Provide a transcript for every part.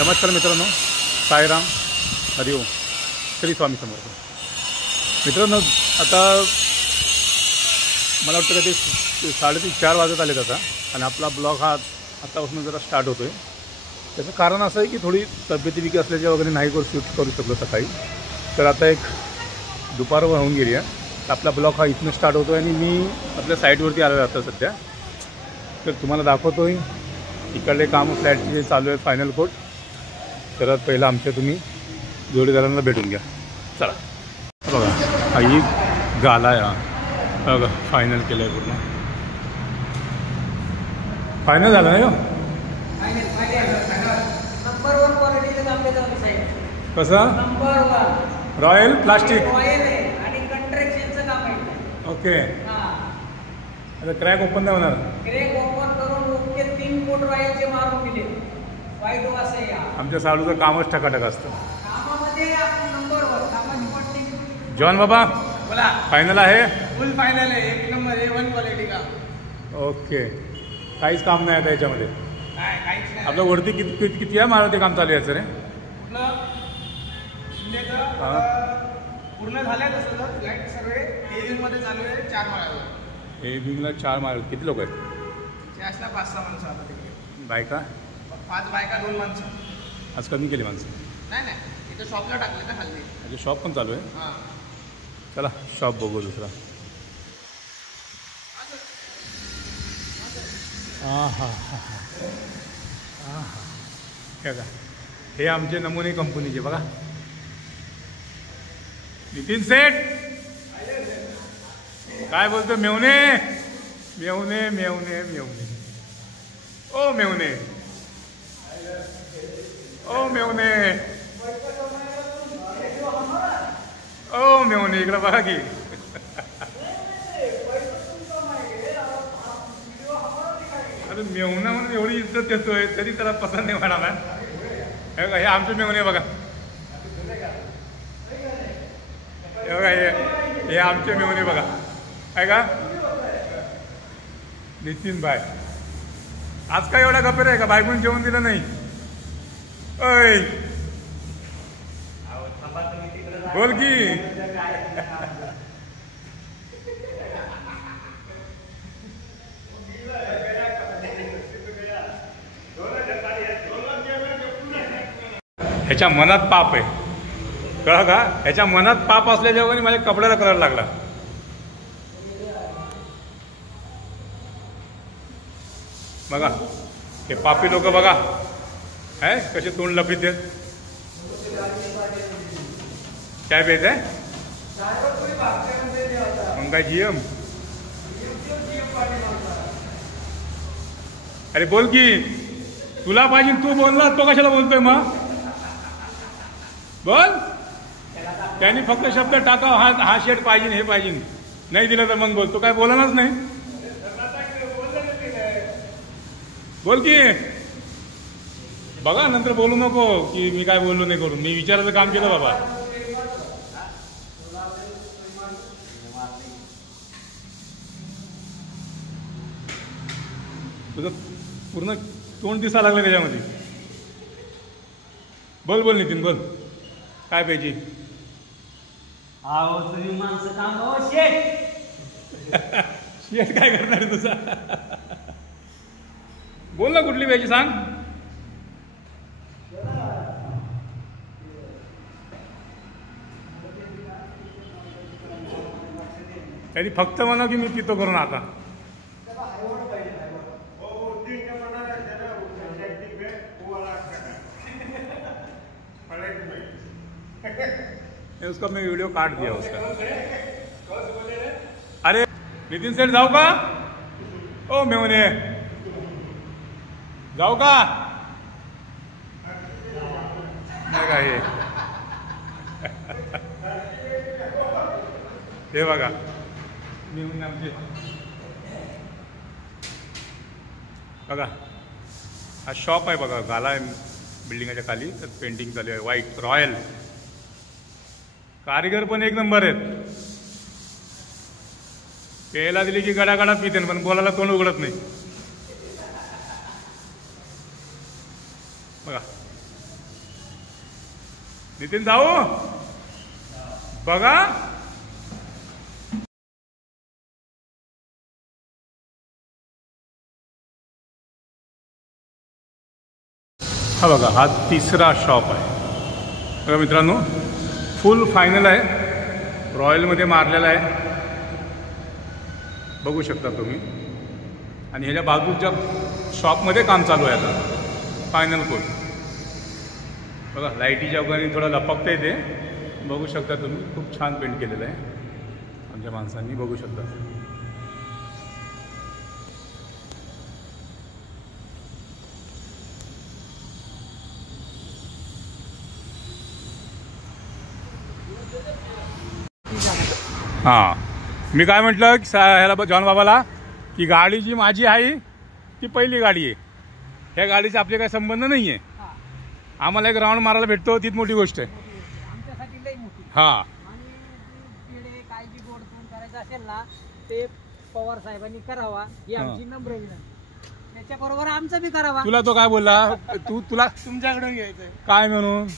नमस्कार मित्रांनो, साईराम, हरिओम, श्री स्वामी समर्थ. मित्रांनो, आता मला वाटतं का ते 3:30-4 वाजत आलेत आता, आणि आपला ब्लॉग हा आत्तापासून जरा स्टार्ट होतो आहे. त्याचं कारण असं आहे की थोडी तब्येती असल्याच्या वगैरे नाही शूट करू शकलो सकाळी. तर आता एक दुपार होऊन गेली आहे, तर आपला ब्लॉग हा इथनं स्टार्ट होतो आहे. आणि मी आपल्या साईटवरती आलेलो आता सध्या. तर तुम्हाला दाखवतो आहे इकडले काम फ्लॅटचे जे चालू आहे फायनल कोट. तर पहिलं आमच्या तुम्ही जोडीदारांना भेटून घ्या. चला बघा, हा ही गाला आहे, हा बघा फायनल केलं आहे, पूर्ण फायनल झालं नाही हो. कसं रॉयल प्लास्टिक ओके. आता क्रॅक ओपन नाही होणार. क्रॅक ओपन करून ओके 3 कोट रॉयलचे मारून दिले. वाईट वास आहे. आमच्या साडूचं कामच टकाटक असतं. कामामध्ये आपण नंबर 1. कामाची पट्टी. जॉन बाबा बोला. फायनल आहे. फुल फायनल आहे. 1 नंबर आहे. 1 क्वालिटी का. ओके, काहीच काम नाही आता याच्यामध्ये. काहीच नाही. आपल्या वरती किती या मारुती काम चालू आहे रे? पूर्ण झालंय तसं तर फ्लॅट सगळे एरिंग मध्ये चालू आहे. 4 माळ्यावर. एरिंगला 4 माळ. किती लोक आहेत? असला 5-6 माणसं आता तिकडे. बायका 5 बायका 2 माणसं. आज कमी केली माणसं. नाही इथं शॉपला टाकले ना खाली. म्हणजे शॉप पण चालू आहे. हां, चला शॉप बघू दुसरा. हां हां हां हां हां हे का, हे आमचे नमुने कंपनीचे बघा. नितीन सेठ काय बोलतो? मेवणे मेवणे मेवणे मेवणे. ओ मेवणे, ओ मेवणे, ओ मेवणे, इकडे बघा की. अरे मेवणा म्हणून एवढी इज्जत देतोय तरी त्याला पसंत नाही म्हणाला. हे बघा, हे आमचे मेवणे बघा. हे बघा, हे आमचे मेवणे बघा. आहे का नितीन भाई? आज काय एवढा गप्पर आहे का? बायकून जेवण दिलं नाही? ओय बोल की. ह्याच्या मनात पाप आहे, कळलं का? ह्याच्या मनात पाप असल्याच्यावर माझ्या कपड्याला कलर लागला. बघा हे पापी लोक बघा, आहे कसे तोंड लपीत देत. काय पेत आहे मग? काय जीएम? अरे बोल की, तुला पाहिजे तू बोलला, तो कशाला बोलतोय मग? बोल. त्यांनी फक्त शब्द टाकाव, हा शेट पाहिजे, हे पाहिजे. नाही दिलं तर मग बोल. तो काय बोलणारच नाही. बोल की. बघा नंतर बोलू नको की मी काय बोललो नाही करून. मी विचारायचं काम केलं बाबा. तुझं पूर्ण तोंड दिसायला लागलं त्याच्यामध्ये. बोल बोल नितीन बोल, काय पाहिजे? तुम्ही माणसं काम शेट. शेट काय करणार आहे तुझा? बोल ना, कुठली पाहिजे सांग. तरी फक्त म्हणा की मी पितो करून आता. उसका मैं वीडियो काट दिया उसका. अरे नितीन सेठ जाऊ का? ओ मेवणे जाऊ का? नाही का हे बघा मेवणे आमचे. बघा हा शॉप आहे बघा, गाला आहे बिल्डिंगाच्या खाली. तर पेंटिंग चालू आहे व्हाईट रॉयल. कारीगर पण एक नंबर आहेत. प्यायला दिली की गडागडा पिते, पण बोलायला तोंड उघडत नाही. बघा नितीन जाऊ बघा. हा बघा, हा तिसरा शॉप आहे बघा मित्रांनो. फुल फायनल आहे, रॉयलमध्ये मारलेला आहे बघू शकता तुम्ही. आणि ह्याच्या बाजूच्या शॉपमध्ये काम चालू आहे आता फायनल कोट. बघा लाईटीच्या वगैरे थोडं लपकता येते बघू शकता तुम्ही. खूप छान पेंट केलेलं आहे आमच्या माणसांनी बघू शकता. हां, मी काय म्हटलं की ह्याला जॉन बाबाला की गाडी जी माझी आहे ती पहिली गाडी आहे. ह्या गाडीचा आपले काही संबंध नाही आहे. आम्हाला एक राऊंड मारायला भेटतो तीच मोठी गोष्ट आहे आमच्यासाठी लई मोठी. हां, आणि पेढे काय जी गोडधोड करायचं असेल ना ते पवार साहेबांनी करावा ही आमची नम्र विनंती. त्याच्याबरोबर आमचं बी करावा. तुला तो काय बोलला, तुला तुमच्याकडून घ्यायचं काय म्हणून.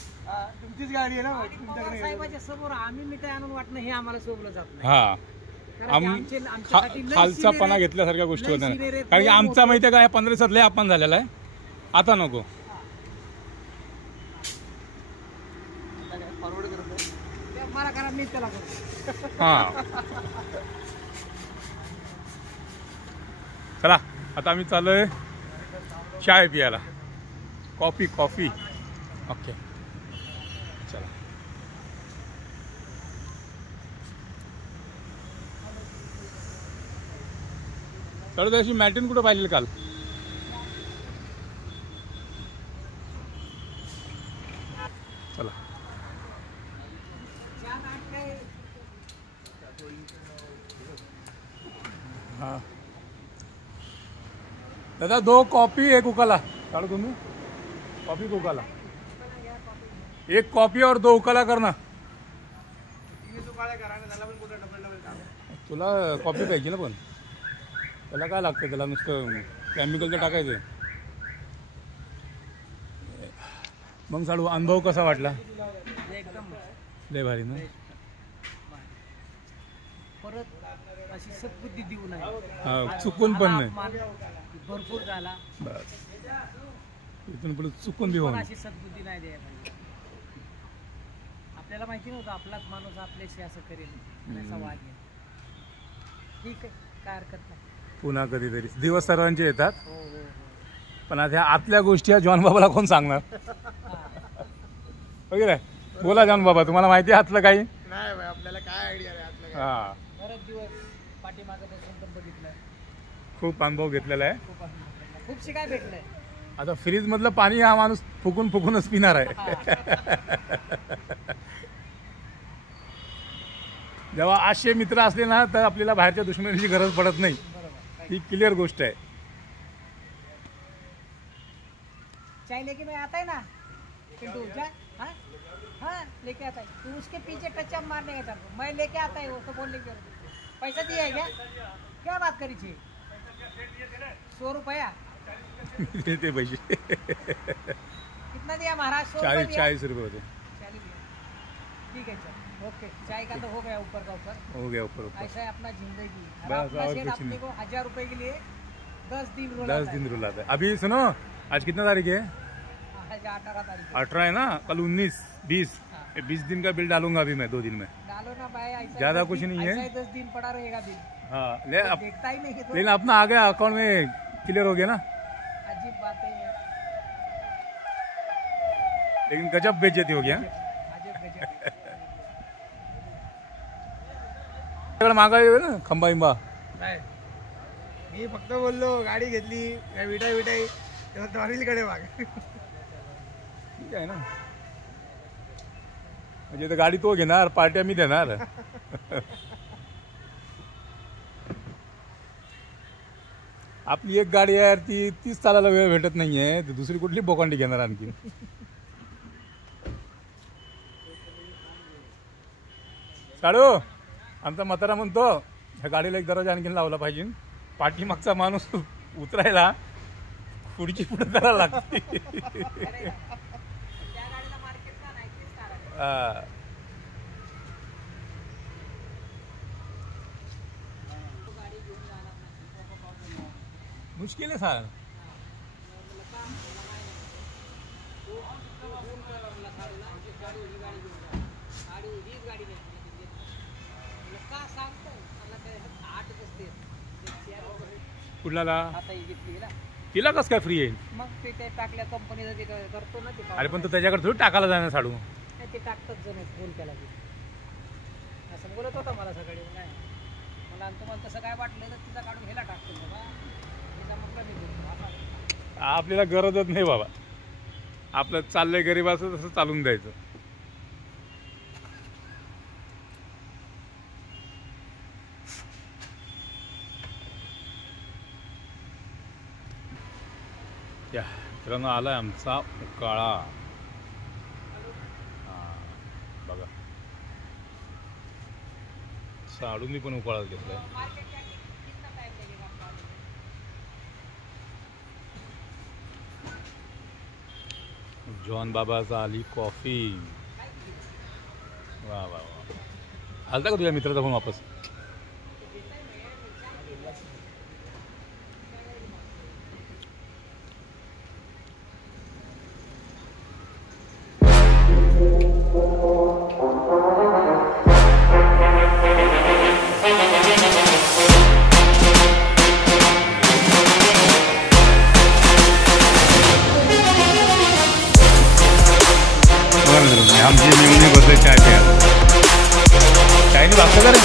तुमचीच गाडी आहे ना. पवार साहेबाच्या समोर आम्ही मिठाई आणून वाटणं हे आम्हाला शोभलं जात नाही. हा, खालचा पणा घेतल्यासारख्या गोष्टी होत्या ना. कारण की आमचा माहिती आहे का, 15 लय अपमान झालेला आहे. आता नको. मला करा, मी त्याला करतो. हा, चला आता आम्ही चाललोय चाय पियाला. कॉफी ओके चला. चला त्याशी मॅटिन कुठं पाहिलेलं काल. चला हाँ दादा 2 कॉफी 1 उकाला काढो तुम्ही. कॉफी उकाला 1 कॉफी और 2 उकाला करना. तुला कॉफी पाहिजे ना, पण त्याला काय लागतं, त्याला नुसतं केमिकलचं टाकायचं. मग साडू अनुभव कसा वाटला. एकदम लय भारी ना. परत अशी सद्बुद्धी देऊ नये. हा, चुकून पण नाही. भरपूर झाला बस, इथून पुढे चुकून बी होणार. अशी सद्बुद्धी नाही द्यायला पाहिजे. आपल्याला माहिती नव्हतं आपलाच माणूस आपल्याशी असं करेल, असा वागेल. ठीक आहे, काय हरकत नाही. पुन्हा कधीतरी दिवस सर्वांचे येतात. हो हो हो. पण आता आतल्या गोष्टी जॉन बाबाला कोण सांगणार वगैरे. बोला जॉन बाबा, तुम्हाला माहिती आहे आतलं काही. नाही बाई, आपल्याला काय आयडिया आहे आतलं. हा, बरेच दिवस पाठीमागं बसून पण बघितलं, खूप अनुभव घेतलेला आहे. खूप शिकाय भेटलंय. आता फ्रीज मधलं पाणी हा माणूस फुकूनच पिणार आहे. जेव्हा असे मित्र असले ना तर आपल्याला बाहेरच्या दुश्मनीची गरज पडत नाही. ही क्लिअर गोष्ट आहे. चाय लेके मैं आता है ना पिंटू, जा. हाँ हाँ लेके आता है. तू उसके पीछे टच अप मारने का, मैं लेके आता है वो तो बोलने की पैसा दिया है क्या. क्या बात करी थी. 100 रुपया ते पैसे कितना दिया महाराज. 40 रुपये होते. ठीक है सर, ओके. चाय का तो हो गया ऊपर का ऊपर. हो गया ऊपर. ऐसा है अपना जिंदगी. बस और कुछ अपने को 1000 रुपए के लिए 10 दिन रुलाता है. अभी सुनो, आज कितना तारीख है. आज 18 तारीख. 18 है ना, कल 19 20 20 दिन का बिल डालूंगा अभी मैं 2 दिन में. डालो ना भाई, ऐसा ज्यादा कुछ नहीं है. 10 दिन पड़ा रहेगा बिल. हाँ, देखता ही नहीं है तो. लेकिन अपना आ गया अकाउंट में, क्लियर हो गया ना. अजीब बात है. लेकिन गजब बेइज्जती हो गया. मागा ना खंबा बिंबा. मी फक्त बोललो गाडी घेतली विटाई तेव्हा द्वारीकडे माग. ठीक आहे ना, म्हणजे तर गाडी तो घेणार, पार्ट्या मी देणार. आपली एक गाडी आहे ती 30 चालायला वेळ भेटत नाहीये, तर दुसरी कुठली बोकांडी घेणार आणखी. साडू आमचा म्हातारा म्हणतो ह्या गाडीला एक दरवाजा आणखीन लावला पाहिजे. पाठीमागचा माणूस उतरायला पुढची पुढे करायला लागते. मुश्किल आहे सर. कुठला तिला कसं काय फ्री आहे? मग ते टाकल्या कंपनीचं ते करतो ना ते. अरे पण तो त्याच्याकडे थोडी टाकायला जाणार साडू. ते टाकतात जण फोन केला की असं बोलत होता मला सकाळी. नाही मला तुम्हाला तसं काय वाटलं तर तिचा काढून ह्याला टाकतो बाबा. तिचा म्हटलं मी घेतो. आपल्याला गरजच नाही बाबा. आपलं चाललंय गरीबाचं तसं चालून द्यायचं. या मित्रांनो आलाय आमचा उकाळा. बघा साडूंनी पण उकाळा घेतलाय. जॉन बाबाचा आली कॉफी. वा वा वा. आलता का तुझ्या मित्राचा फोन वापस? आमची नेहमी बसले चाय प्यायला. चायनी भागतं का रे?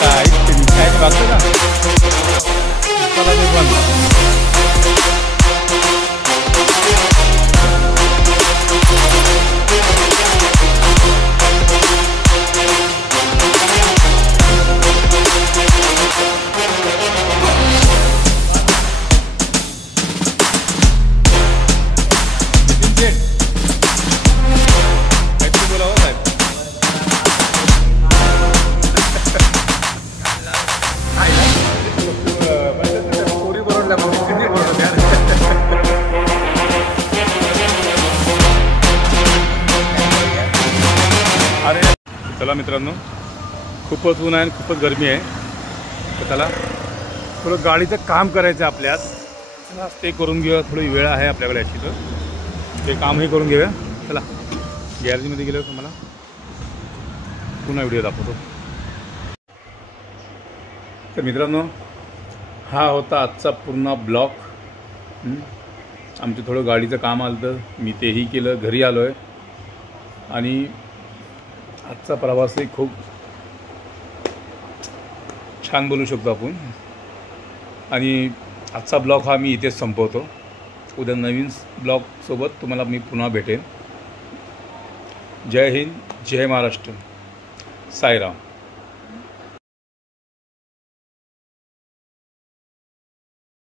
चायनी भागतं का? चला ते बंद. चला मित्रांनो, खूपच ऊन आहे आणि खूपच गरमी आहे. तर त्याला थोडं गाडीचं काम करायचं आहे आपल्यास. ते करून घेऊया. थोडी वेळ आहे आपल्याकडे अशी, तर ते कामही करून घेऊया. चला गॅरेजमध्ये गेलो तुम्हाला पुन्हा व्हिडिओ दाखवतो. तर मित्रांनो, हा होता आजचा पूर्ण ब्लॉग. आमचं थोडं गाडीचं काम आलं तर मी तेही केलं. घरी आलो आहे आणि आजचा प्रवासही खूप छान बोलू शकतो आपण. आणि आजचा ब्लॉग हा मी इथेच संपवतो. उद्या नवीन ब्लॉगसोबत तुम्हाला मी पुन्हा भेटेन. जय हिंद, जय महाराष्ट्र, साईराम.